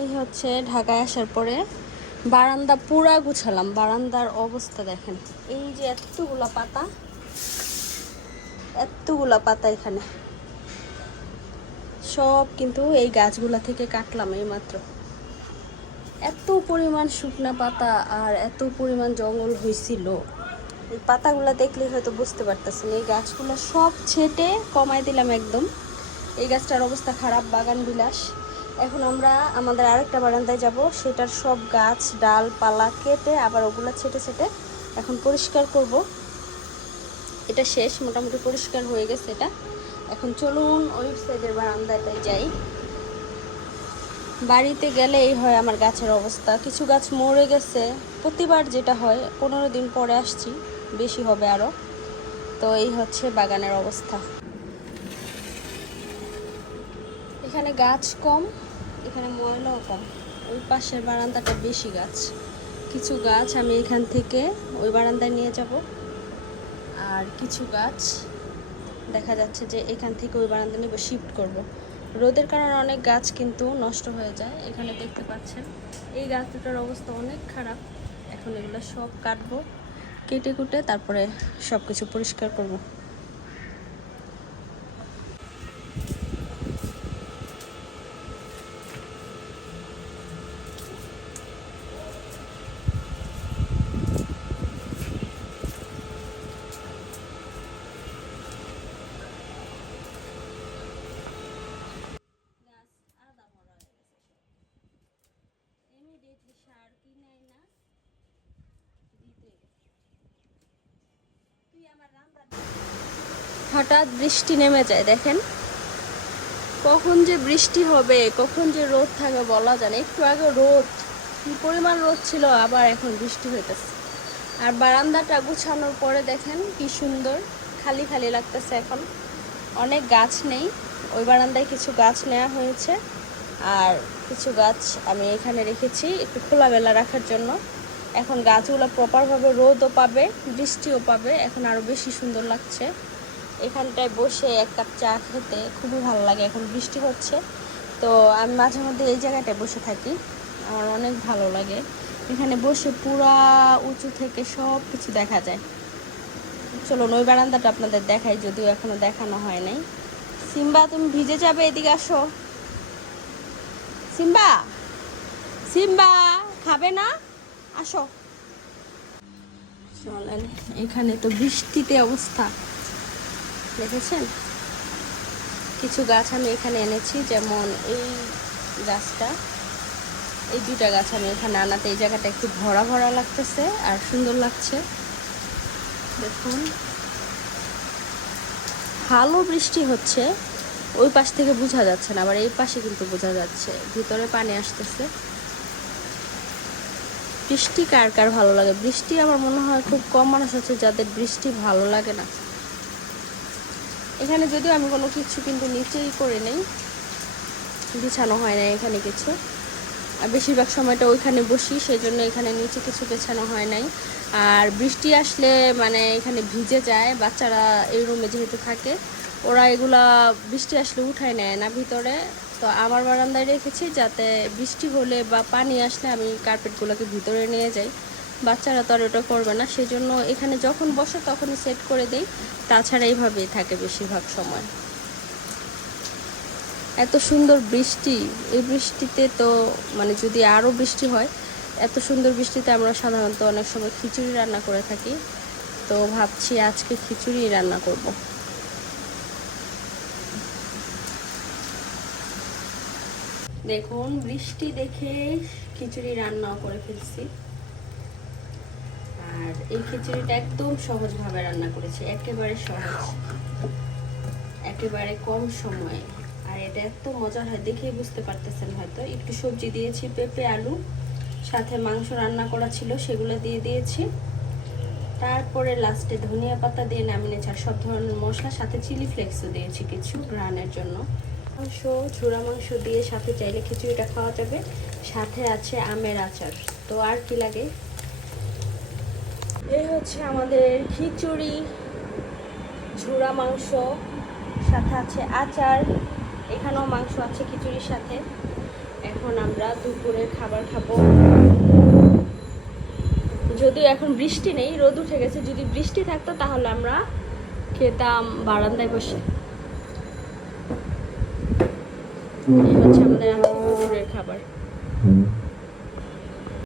এই হচ্ছে ঢাকায় আসার পরে বারান্দা পুরা গুছালাম। বারান্দার অবস্থা দেখেন, এই যে এতগুলা পাতা এখানে সব কিন্তু এই গাছগুলা থেকে কাটলাম এই মাত্র। এত পরিমাণ শুকনা পাতা আর এত পরিমাণ জঙ্গল হয়েছিল, এই পাতাগুলা দেখলে হয়তো বুঝতে পারতেছেন। এই গাছগুলো সব ছেটে কমায় দিলাম একদম। এই গাছটার অবস্থা খারাপ, বাগান বিলাস। এখন আমরা আমাদের আরেকটা বারান্দায় যাব, সেটার সব গাছ ডালপালা কেটে আবার ওগুলা ছেটে ছেটে এখন পরিষ্কার করব। এটা শেষ, মোটামুটি পরিষ্কার হয়ে গেছে এটা। এখন চলুন ওই সাইডের বারান্দাটায় যাই। বাড়িতে গেলেই হয় আমার গাছের অবস্থা, কিছু গাছ মরে গেছে। প্রতিবার যেটা হয়, 15 দিন পরে আসছি, বেশি হবে আরও। তো এই হচ্ছে বাগানের অবস্থা। এখানে গাছ কম, এখানে ময়লাও কম। ওই পাশের বারান্দাটা বেশি গাছ। কিছু গাছ আমি এখান থেকে ওই বারান্দায় নিয়ে যাব, আর কিছু গাছ দেখা যাচ্ছে যে এখান থেকে ওই বারান্দা নিয়ে শিফট করব। রোদের কারণে অনেক গাছ কিন্তু নষ্ট হয়ে যায়। এখানে দেখতে পাচ্ছেন এই গাছ দুটার অবস্থা অনেক খারাপ। এখন এগুলো সব কাটবো, কেটে কুটে তারপরে সব কিছু পরিষ্কার করব। হঠাৎ বৃষ্টি নেমে যায়, দেখেন কখন যে বৃষ্টি হবে কখন যে রোদ থাকবে বলা যায় না। একটু আগে রোদ, কি পরিমাণ রোদ ছিল, আবার এখন বৃষ্টি হইতেছে। আর বারান্দাটা গুছানোর পরে দেখেন কি সুন্দর, খালি খালি লাগতেছে। এখন অনেক গাছ নেই, ওই বারান্দায় কিছু গাছ নেওয়া হয়েছে, আর কিছু গাছ আমি এখানে রেখেছি একটু খোলামেলা রাখার জন্য। এখন গাছগুলো প্রপারভাবে রোদও পাবে, বৃষ্টিও পাবে, এখন আরও বেশি সুন্দর লাগছে। এখানটায় বসে এক কাপ চা খেতে খুবই ভালো লাগে। এখন বৃষ্টি হচ্ছে, তো আমি মাঝে মধ্যে এই জায়গাটায় বসে থাকি, আমার অনেক ভালো লাগে। এখানে বসে পুরা উঁচু থেকে সব কিছু দেখা যায়। চলুন ওই বারান্দাটা আপনাদের দেখাই, যদিও এখনো দেখানো হয় নাই। সিম্বা তুমি ভিজে যাবে, এদিকে আসো। সিম্বা, সিম্বা খাবে না, আসো। চলেন, এখানে তো বৃষ্টিতে অবস্থা দেখেছেন। কিছু গাছ আমি এখানে এনেছি, যেমন এই গাছটা, এই দুইটা গাছ আমি এখানে আনাতে এই জায়গাটা একটু ভরা ভরা লাগতেছে আর সুন্দর লাগছে। দেখুন ভালো বৃষ্টি হচ্ছে, ওই পাশ থেকে বোঝা যাচ্ছে না, আবার এই পাশে কিন্তু বোঝা যাচ্ছে, ভিতরে পানি আসতেছে। বৃষ্টি কার কার ভালো লাগে? বৃষ্টি আমার মনে হয় খুব কম মানুষ আছে যাদের বৃষ্টি ভালো লাগে না। এখানে যদিও আমি কোনো কিছু কিন্তু নিচেই করে নেই, বিছানো হয় না এখানে কিছু, আর বেশিরভাগ সময়টা ওইখানে বসি, সেই জন্য এখানে নিচে কিছু বেছানো হয় নাই। আর বৃষ্টি আসলে মানে এখানে ভিজে যায়, বাচ্চারা এই রুমে যেহেতু থাকে, ওরা এগুলা বৃষ্টি আসলে উঠায় নেয় না ভিতরে। তো আমার বারান্দায় রেখেছি, যাতে বৃষ্টি হলে বা পানি আসলে আমি কার্পেটগুলোকে ভিতরে নিয়ে যাই। বাচ্চারা তো আর ওটা করবে না, সেই জন্য এখানে যখন বসে তখনই সেট করে দিই। তাছাড়া এইভাবেই থাকে বেশিরভাগ সময়। এত সুন্দর বৃষ্টি, এই বৃষ্টিতে তো মানে যদি আরও বৃষ্টি হয়, এত সুন্দর বৃষ্টিতে আমরা সাধারণত অনেক সময় খিচুড়ি রান্না করে থাকি। তো ভাবছি আজকে খিচুড়ি রান্না করব। দেখুন বৃষ্টি দেখে খিচুড়ি রান্নাও করে ফেলছি। আর এই খিচুড়িটা একদম সহজভাবে রান্না করেছি, একেবারে সহজ, একেবারে কম সময়ে। আর এটা এত মজার হয়, দেখেই বুঝতে পারতেছেন হয়তো। একটু সবজি দিয়েছি, পেঁপে আলু, সাথে মাংস রান্না করা ছিল সেগুলো দিয়ে দিয়েছি। তারপরে লাস্টে ধনিয়া পাতা দিয়ে নামিয়ে নিয়েছি, আর সব ধরনের মশলা, সাথে চিলি ফ্লেক্সও দিয়েছি কিছু ঘ্রাণের জন্য। মাংস, ঝুরা মাংস দিয়ে সাথে চাইলে খিচুড়িটা খাওয়া যাবে। সাথে আছে আমের আচার, তো আর কি লাগে। এই হচ্ছে আমাদের খিচুড়ি, ঝুরা মাংস, সাথে আছে আচার, এখানেও মাংস আছে খিচুড়ির সাথে। এখন এখন আমরা দুপুরের খাবার খাবো। যদিও এখন বৃষ্টি নেই, রোদ উঠে গেছে। যদি বৃষ্টি থাকতো তাহলে আমরা খেতাম বারান্দায় বসে। এই হচ্ছে আমাদের আজকে দুপুরের খাবার।